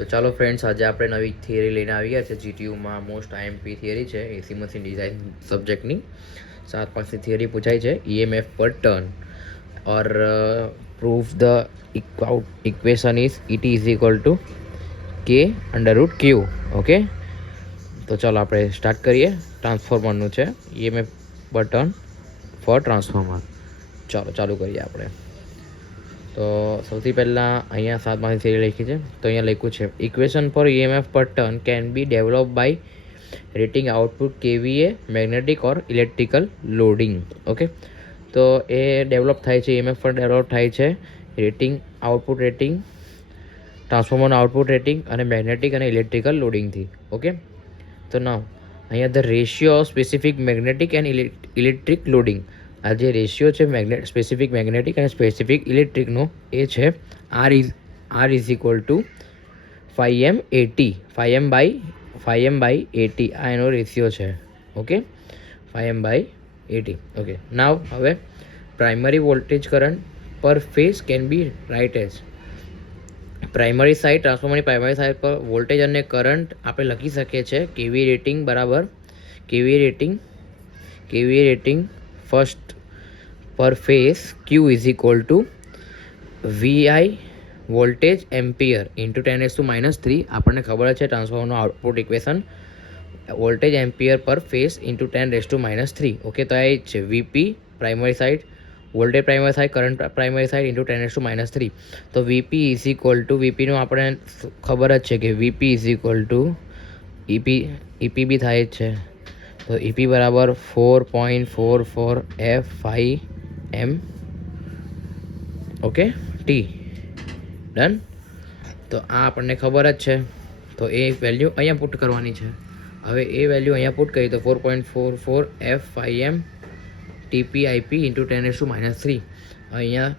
તો ચાલો ફ્રેન્ડ્સ, આજે આપણે નવી થિયરી લઈને આવી ગયા છે. જીટીયુમાં મોસ્ટ આઈએમપી થિયરી છે એસી મશીન ડિઝાઇન સબ્જેક્ટની. 7 માર્ક્સની થિયરી પૂછાઈ છે. ઈએમએફ પર turn or proof the equation is ET is equal to K under root Q. Okay, તો ચાલો આપણે સ્ટાર્ટ કરીએ. ટ્રાન્સફોર્મરનું છે ઈએમએફ પર ટર્ન ફોર ટ્રાન્સફોર્મર. ચાલુ કરીએ આપણે. તો સૌથી પહેલાં અહીંયા 7 માર્ક્સની થિયરી લખી છે. તો અહીંયા લખ્યું છે ઇક્વેશન ફોર ઈએમએફ પર turn can be develop by rating output kVA magnetic or electrical loading. Okay, તો એ ડેવલપ થાય છે, ઈએમએફ પર ડેવલપ થાય છે રેટિંગ આઉટપુટ રેટિંગ, ટ્રાન્સફોર્મરનું આઉટપુટ રેટિંગ અને મેગ્નેટિક અને ઇલેક્ટ્રિકલ લોડિંગથી. ઓકે, તો નાવ અહીંયા the ratio of specific magnetic and electric loading. આ જે રેશિયો છે સ્પેસિફિક મેગ્નેટિક અને સ્પેસિફિક ઇલેક્ટ્રિકનો એ છે R is equal two 5m/80. 5m/80 આ એનો રેશિયો છે. Okay, 5m/80. ઓકે, નાવ હવે primary voltage current per phase can be written as. Primary side ટ્રાન્સફોર્મરની પ્રાઇમરી સાઇડ પર વોલ્ટેજ અને કરંટ આપણે લખી શકીએ છીએ કેવી રેટિંગ બરાબર KV rating first per phase Q is equal to VI voltage ampere into 10⁻³ આપણને ખબર છે ટ્રાન્સફોર્મરનું output equation voltage ampere per phase into 10⁻³. Okay, તો આ જ છે VP primary side, voltage primary side, current primary side into 10⁻³. તો VP is equal to વીપીનું આપણે ખબર જ છે કે VP is equal to EP B થાય જ છે. તો ઈપી બરાબર 4.44 F5m. ઓકે, ટી ડન. તો આ આપણને ખબર જ છે, તો એ વેલ્યુ અહીંયા પુટ કરવાની છે. હવે એ વેલ્યુ અહીંયા પુટ કરી તો 4.44 F5m TPIP ઇન્ટુ 10⁻³ અહીંયા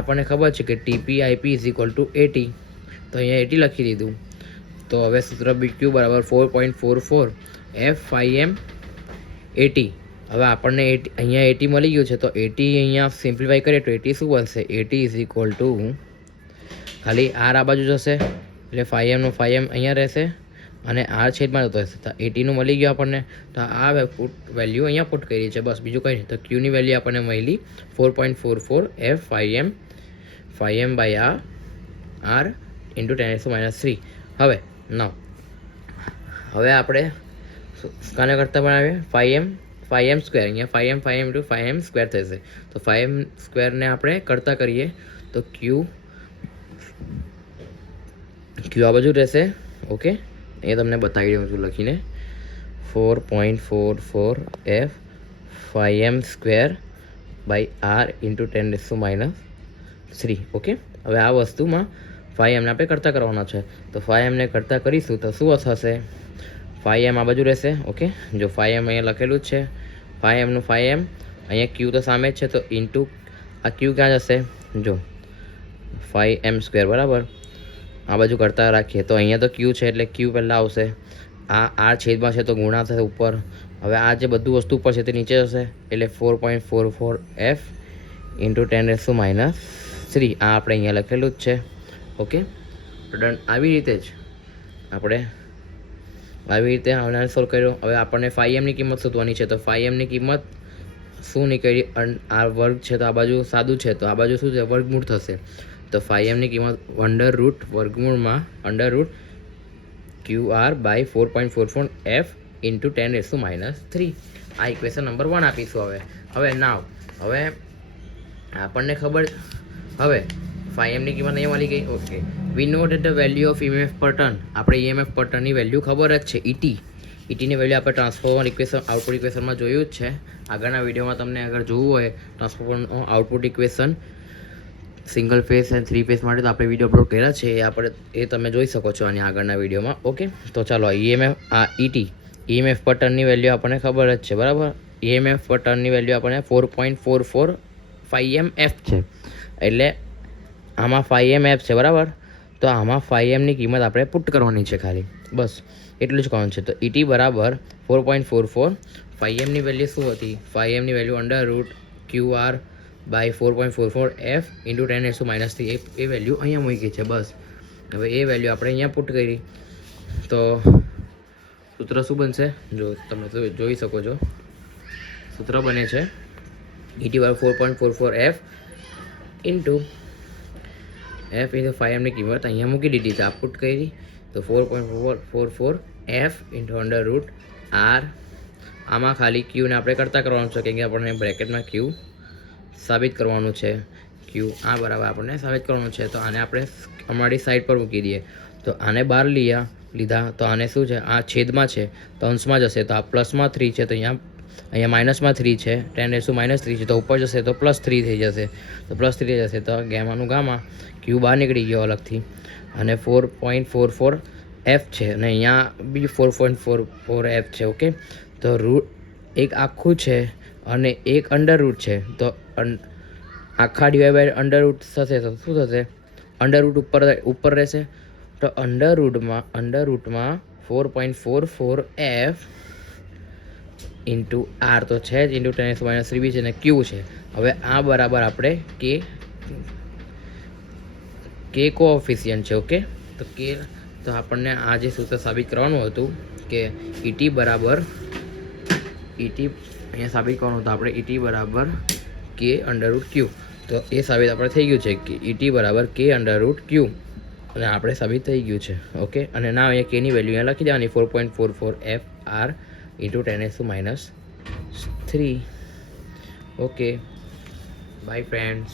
આપણને ખબર છે કે TPIP ઇઝ ઇક્વલ ટુ 80. તો અહીંયા 80 લખી દીધું. તો હવે સૂત્ર BQ બરાબર 4.44 F5m 80. હવે આપણને અહીંયા 80 મળી ગયું છે, તો 80 અહીંયા સિમ્પ્લિફાઈ કરીએ તો 80 શું બનશે? 80 ઇઝ ઇક્વલ ટુ ખાલી આર આ બાજુ જશે એટલે 5mનું 5m અહીંયા રહેશે અને આર છેદમાં જતો રહેશે. તો 80નું મળી ગયું આપણને. તો આ વેલ્યુ અહીંયા પુટ કરી છે, બસ બીજું કંઈ નહીં. તો ક્યુની વેલ્યુ આપણને મળી 4.44 F5m 5m/r ઇન્ટુ 10⁻³. હવે આપણે કાને કરતાં બનાવીએ 5m સ્ક્વેર. અહીંયા 5m ઇન્ટુ 5m સ્ક્વેર થશે. તો 5m સ્ક્વેરને આપણે કરતાં કરીએ તો ક્યુ આ બાજુ રહેશે. ઓકે, એ તમને બતાવી દઉં છું લખીને 4.44 F5m square by r into 10⁻³. Okay, હવે આ વસ્તુમાં 5mને આપણે કરતાં કરવાના છે. તો 5mને કરતાં કરીશું તો શું થશે? 5m આ બાજુ રહેશે. ઓકે, જો 5m અહીંયા લખેલું જ છે 5mનું 5m, અહીંયા ક્યુ તો સામે જ છે, તો ઇન્ટુ આ ક્યુ ક્યાં જશે? જો 5m સ્ક્વેર બરાબર આ બાજુ કરતાં રાખીએ તો અહીંયા તો ક્યુ છે એટલે ક્યુ પહેલાં આવશે. આ આર છેદમાં છે તો ગુણા થશે ઉપર. હવે આ જે બધું વસ્તુ ઉપર છે તે નીચે જશે એટલે 4.44 F ઇન્ટુ 10⁻³ આ આપણે અહીંયા લખેલું જ છે. Okay, done. આવી રીતે આપણે સોલ્વ કર્યો. હવે આપણને 5mની કિંમત શોધવાની છે. તો 5mની કિંમત શું નીકળી? આ વર્ગ છે તો આ બાજુ સાદું છે તો આ બાજુ શું છે? વર્ગમૂળ થશે. તો 5mની કિંમત વર્ગમૂળમાં QR બાય 4.44 F ઇન્ટુ 10⁻³ આ ઇક્વેશન નંબર 1 આપીશું. હવે આપણને ખબર, હવે 5mની કિંમત અહીંયા મળી ગઈ. Okay, we know that the value of EMF પર ટર્ન. આપણે ઈએમએફ પર ટર્નની વેલ્યુ ખબર જ છે ઈટીની વેલ્યુ આપણે ટ્રાન્સફોર્મર ઇક્વેશન આઉટપુટ ઇક્વેશનમાં જોયું જ છે. આગળના વિડીયોમાં તમને અગર જોવું હોય transformer output equation single phase and 3 phase માટે તો આપણે વિડીયો અપલોડ કર્યા છે, એ તમે જોઈ શકો છો આની આગળના વિડીયોમાં. ઓકે, તો ચાલો ઈએમએફ પર ટર્નની વેલ્યુ આપણને ખબર જ છે બરાબર. ઈએમએફ પર ટર્નની વેલ્યુ આપણને 4.44 5mF છે એટલે આમાં 5mF છે બરાબર. તો આમાં 5mની કિંમત આપણે પુટ કરવાની છે ખાલી, બસ એટલું જ કરવાનું છે. તો ઈટી બરાબર 4.44 5mની વેલ્યુ શું હતી? 5mની value √QR by 4.44 F into 10⁻³ એ વેલ્યુ અહીંયા મૂકી છે બસ. હવે એ વેલ્યુ આપણે અહીંયા પુટ કરી તો સૂત્ર શું બનશે? જો તમે તો જોઈ શકો છો, સૂત્ર બને છે ET/4.44 F ઇન્ટુ 5M ની કિંમત અહીંયા મૂકી દીધી છે, આ પુટ કરી તો 4.44 F ઇન્ટુ √R. આમાં ખાલી ક્યુને આપણે કરવાનું છે, કેમ કે આપણને બ્રેકેટમાં ક્યુ સાબિત કરવાનું છે. ક્યુ આ બરાબર આપણને સાબિત કરવાનું છે, તો આને આપણે અમારી સાઈડ પર મૂકી દઈએ. તો આને બહાર લીધા તો આને શું છે, આ છેદમાં છે તો અંશમાં જશે, તો આ પ્લસમાં 3 છે તો અહીંયા માઇનસમાં 3 છે, 10⁻³ છે તો ઉપર જશે તો +3 થઈ જશે, તો +3 જશે તો ગેમાનું ગામા ક્યુ બહાર નીકળી ગયો અલગથી. અને 4.44 F છે અને અહીંયા બી 4.44 F છે. ઓકે, તો રૂટ એક આખું છે અને એક અંડર રૂટ છે, તો આખા ડિવાઈડ બાય અંડર રૂટ થશે તો શું થશે? અંડર રૂટ ઉપર રહેશે, તો અંડર રૂટમાં 4.44 F ઇન્ટુ R તો છે જ, ઇન્ટુ 10⁻³ બી છે અને ક્યુ છે. હવે આ બરાબર આપણે કે કોએફિશિયન્ટ છે. ઓકે, તો તો આપણને આ જે સૂત્ર સાબિત કરવાનું હતું કે અહીંયા સાબિત કરવાનું હતું આપણે ET/K√Q, તો એ સાબિત આપણે થઈ ગયું છે કે ET/K√Q અને આપણે સાબિત થઈ ગયું છે. ઓકે, અને ના અહીંયા કેની વેલ્યુ અહીંયા લખી દેવાની 4.44 F R into 10⁻³ okay, by friends.